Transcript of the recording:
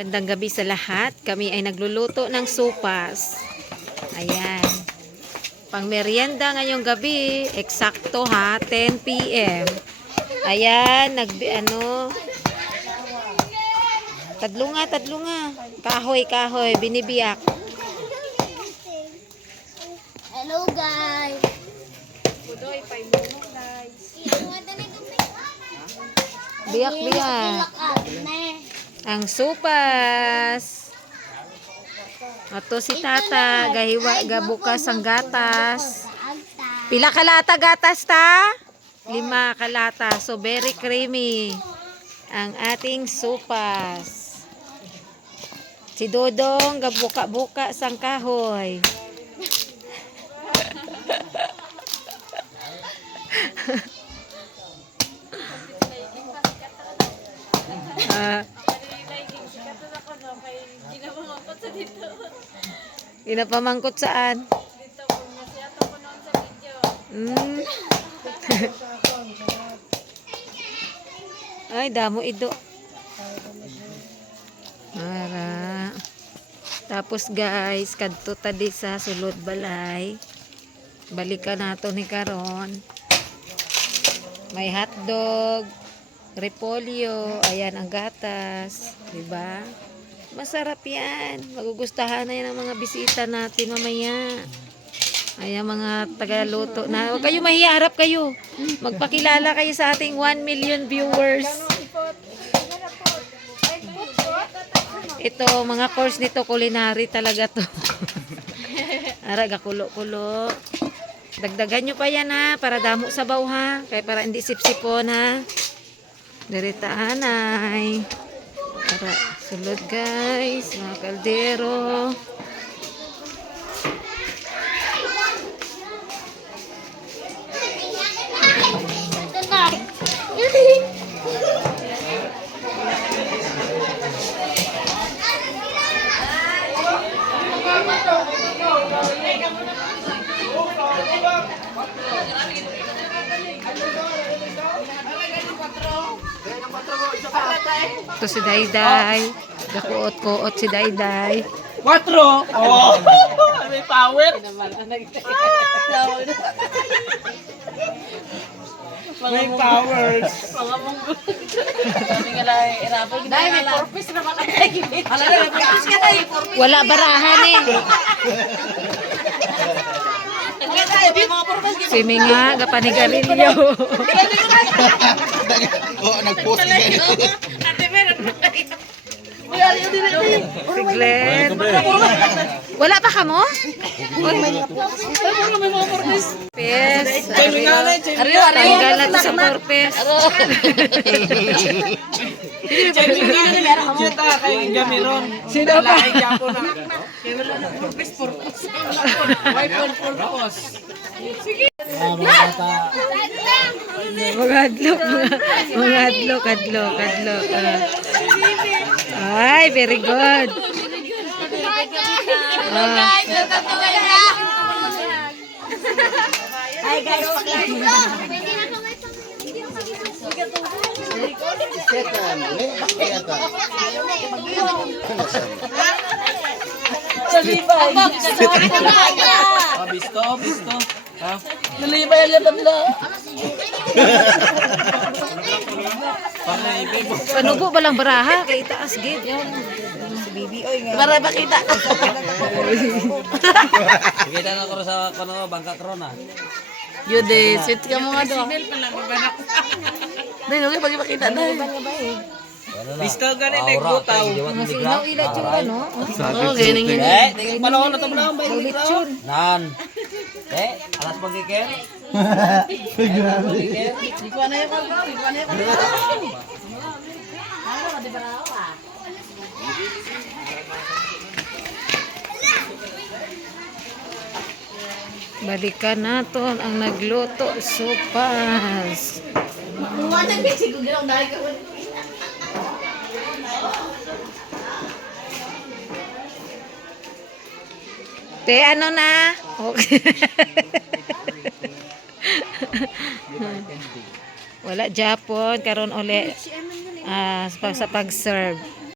Gandang gabi sa lahat. Kami ay nagluluto ng sopas. Ayan. Pang merienda ngayong gabi. Eksakto ha. 10 p.m. Ayan. Tadlunga. Kahoy. Binibiyak. Hello guys. Kudoy, paimumong guys. Biyak. Ang sopas. Ato si tata. Gahiwa gabukas ang gatas. Pila kalata gatas ta? 5 kalata. So very creamy. Ang ating sopas. Si Dodong gabuka-buka sang kahoy. Pinapamangkot saan? Ay, damo ido. Ara. Tapos guys, kadto tadi sa sulod balay. Balikan nato ni karon. May hotdog, repolyo, ayan ang gatas, 'di ba? Masarap 'yan. Magugustuhan na 'yan ng mga bisita natin mamaya. Ayan mga tagaluto na. Huwag kayo mahiya, harap kayo. Magpakilala kayo sa ating 1 million viewers. Ito, mga course nito, culinary talaga to. Araga, kulo-kulo. Dagdagan nyo pa yan ha, para damo sa baw ha. Kaya para hindi sipsipon ha. Diritaan ay. Para sulod guys, mga kaldero. Ito si Dayday. Gakuot-kuot si Dayday. 4! Oh! May power! May powers! Mga munggo. Sabi nga lang, irapag na may purpose na makakagigit. Alam na, may purpose ka tayo. Wala barahan eh. Si Minga, gapanigarilyo. Oo, nag-post din. Ate, meron na kayo. Si Glenn. Wala pa ka mo? Pes. Tanggal natin sa purpose. Kita kay Gamiron. Sino pa? Mga adlok. Ay, very good. Hi guys, Bisto. Ha? Nalibay ang laban na. Panubo ba lang baraha? Kay itaas, gid. Si Bibi. Oy, nga. Para makita. Kita na ko sa bangka krona. Yude, sweet ka mo nga doon. Dahil okay, pag makita na. Bisto ganin nagbutaw. Masinaw ila tsura, no? Oo, ganyan. Tingin panahon na to na ba? Lechon. Nan. Alas pagkikir. Hindi ko na yung kalbaw. Balikan naton ang nagluto sopas. Te, ano na? Okay. Wala Japon karon uli sa pag-serve.